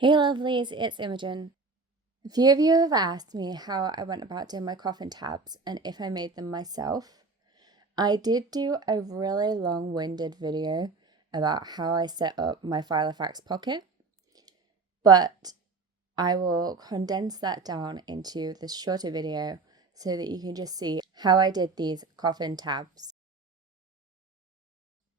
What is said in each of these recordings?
Hey lovelies, it's Imogen. A few of you have asked me how I went about doing my coffin tabs and if I made them myself. I did do a really long-winded video about how I set up my Filofax Pocket, but I will condense that down into this shorter video so that you can just see how I did these coffin tabs.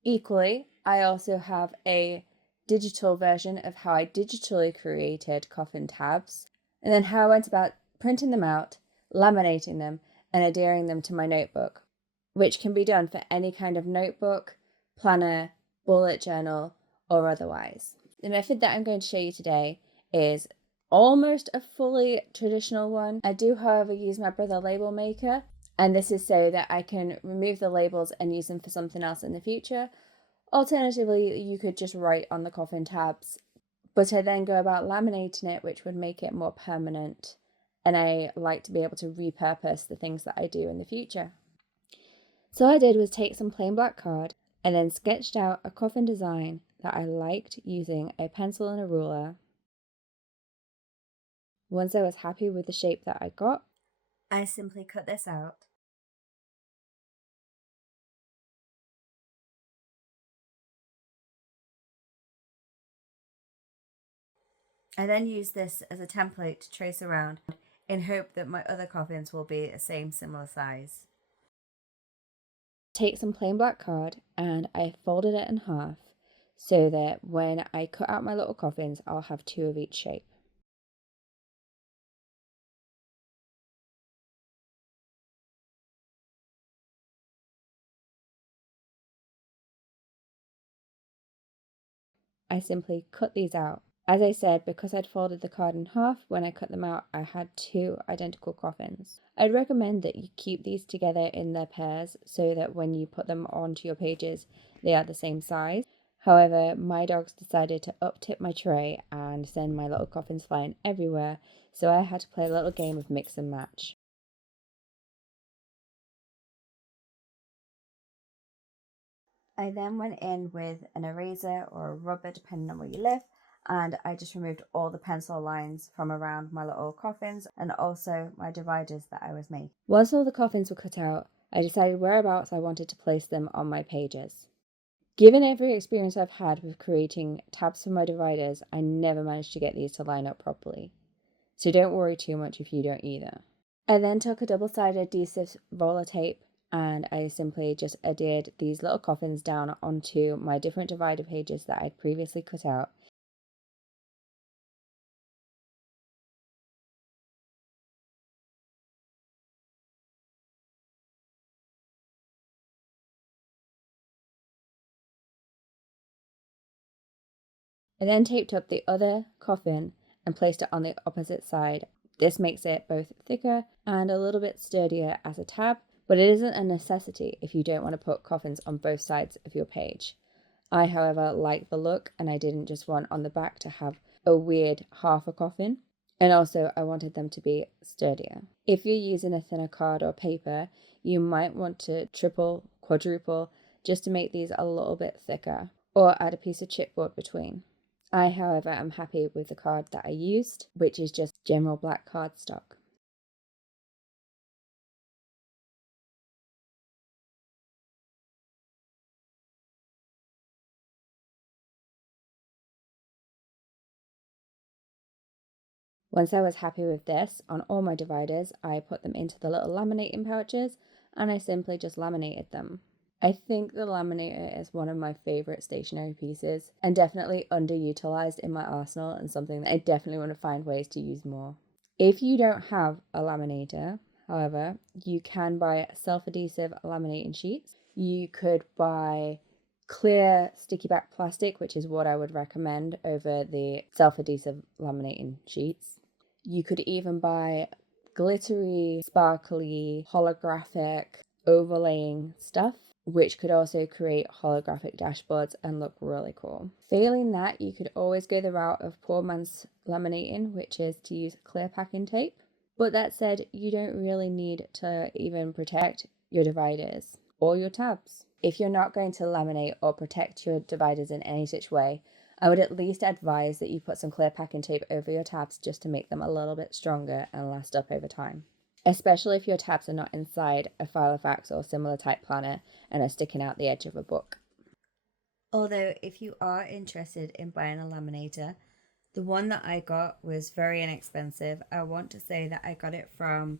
Equally, I also have a digital version of how I digitally created coffin tabs, and then how I went about printing them out, laminating them, and adhering them to my notebook, which can be done for any kind of notebook, planner, bullet journal, or otherwise. The method that I'm going to show you today is almost a fully traditional one. I do, however, use my Brother label maker, and this is so that I can remove the labels and use them for something else in the future. Alternatively, you could just write on the coffin tabs, but I then go about laminating it, which would make it more permanent, and I like to be able to repurpose the things that I do in the future. So what I did was take some plain black card and then sketched out a coffin design that I liked using a pencil and a ruler. Once I was happy with the shape that I got, I simply cut this out. I then use this as a template to trace around in hope that my other coffins will be the same similar size. Take some plain black card and I folded it in half so that when I cut out my little coffins, I'll have two of each shape. I simply cut these out. As I said, because I'd folded the card in half, when I cut them out, I had two identical coffins. I'd recommend that you keep these together in their pairs so that when you put them onto your pages, they are the same size. However, my dogs decided to up-tip my tray and send my little coffins flying everywhere, so I had to play a little game of mix and match. I then went in with an eraser or a rubber, depending on where you live, and I just removed all the pencil lines from around my little coffins and also my dividers that I was making. Once all the coffins were cut out, I decided whereabouts I wanted to place them on my pages. Given every experience I've had with creating tabs for my dividers, I never managed to get these to line up properly. So don't worry too much if you don't either. I then took a double-sided adhesive roller tape and I simply just adhered these little coffins down onto my different divider pages that I'd previously cut out. I then taped up the other coffin and placed it on the opposite side. This makes it both thicker and a little bit sturdier as a tab, but it isn't a necessity if you don't want to put coffins on both sides of your page. I, however, like the look and I didn't just want on the back to have a weird half a coffin. And also I wanted them to be sturdier. If you're using a thinner card or paper, you might want to triple, quadruple, just to make these a little bit thicker, or add a piece of chipboard between. I, however, am happy with the card that I used, which is just general black cardstock. Once I was happy with this, on all my dividers, I put them into the little laminating pouches and I simply just laminated them. I think the laminator is one of my favourite stationery pieces and definitely underutilized in my arsenal and something that I definitely want to find ways to use more. If you don't have a laminator, however, you can buy self-adhesive laminating sheets. You could buy clear sticky back plastic, which is what I would recommend over the self-adhesive laminating sheets. You could even buy glittery, sparkly, holographic overlaying stuff, which could also create holographic dashboards and look really cool. Failing that, you could always go the route of poor man's laminating, which is to use clear packing tape. But that said, you don't really need to even protect your dividers or your tabs. If you're not going to laminate or protect your dividers in any such way, I would at least advise that you put some clear packing tape over your tabs just to make them a little bit stronger and last up over time, especially if your tabs are not inside a Filofax or similar type planner and are sticking out the edge of a book. Although if you are interested in buying a laminator, the one that I got was very inexpensive. I want to say that I got it from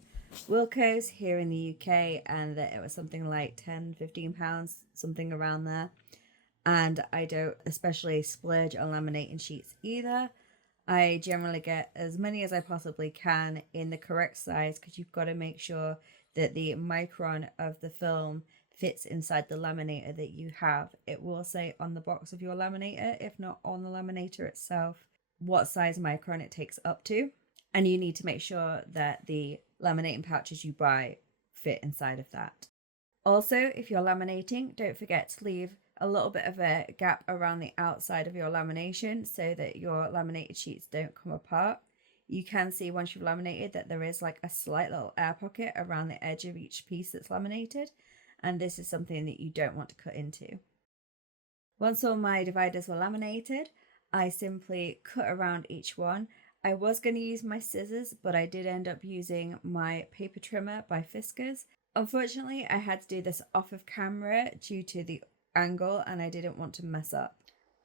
Wilko's here in the UK and that it was something like £10-15, something around there. And I don't especially splurge on laminating sheets either. I generally get as many as I possibly can in the correct size, because you've got to make sure that the micron of the film fits inside the laminator that you have. It will say on the box of your laminator, if not on the laminator itself, what size micron it takes up to. And you need to make sure that the laminating pouches you buy fit inside of that. Also, if you're laminating, don't forget to leave a little bit of a gap around the outside of your lamination so that your laminated sheets don't come apart. You can see once you've laminated that there is like a slight little air pocket around the edge of each piece that's laminated, and this is something that you don't want to cut into. Once all my dividers were laminated, I simply cut around each one. I was going to use my scissors, but I did end up using my paper trimmer by Fiskars. Unfortunately, I had to do this off of camera due to the angle and I didn't want to mess up.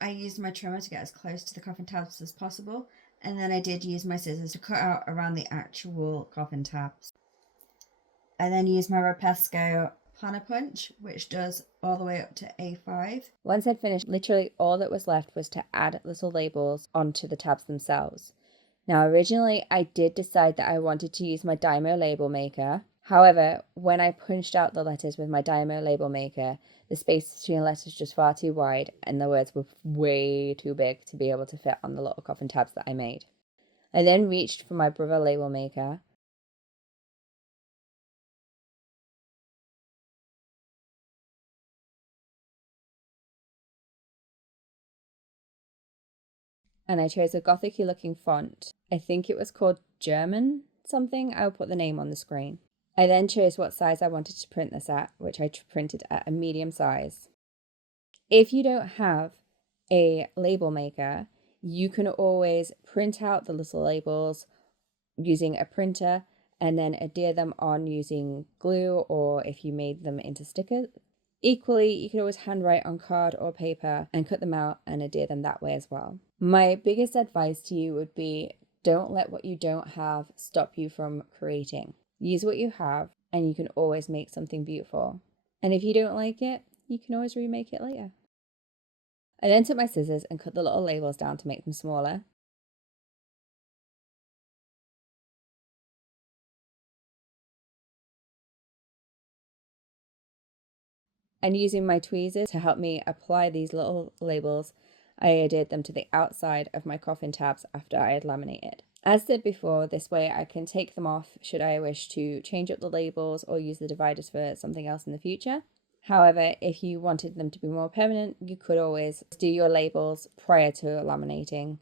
I used my trimmer to get as close to the coffin tabs as possible, and then I did use my scissors to cut out around the actual coffin tabs. I then used my Rapesco planner punch, which does all the way up to A5. Once I'd finished, literally all that was left was to add little labels onto the tabs themselves. Now, originally I did decide that I wanted to use my Dymo label maker. However, when I punched out the letters with my Dymo label maker, the space between letters was just far too wide and the words were way too big to be able to fit on the little coffin tabs that I made. I then reached for my Brother label maker and I chose a gothic-y looking font. I think it was called German something. I'll put the name on the screen. I then chose what size I wanted to print this at, which I printed at a medium size. If you don't have a label maker, you can always print out the little labels using a printer and then adhere them on using glue, or if you made them into stickers. Equally, you could always handwrite on card or paper and cut them out and adhere them that way as well. My biggest advice to you would be, don't let what you don't have stop you from creating. Use what you have and you can always make something beautiful. And if you don't like it, you can always remake it later. I then took my scissors and cut the little labels down to make them smaller. And using my tweezers to help me apply these little labels, I adhered them to the outside of my coffin tabs after I had laminated. As said before, this way I can take them off should I wish to change up the labels or use the dividers for something else in the future. However, if you wanted them to be more permanent, you could always do your labels prior to laminating.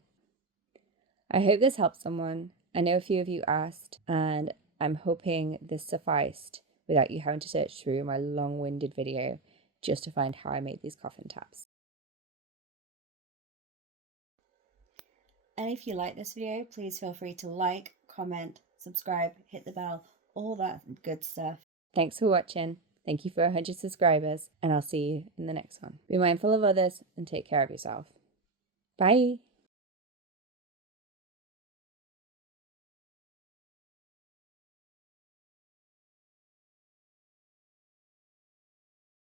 I hope this helped someone. I know a few of you asked, and I'm hoping this sufficed without you having to search through my long-winded video just to find how I made these coffin tabs. And if you like this video, please feel free to like, comment, subscribe, hit the bell, all that good stuff. Thanks for watching. Thank you for 100 subscribers, and I'll see you in the next one. Be mindful of others and take care of yourself. Bye!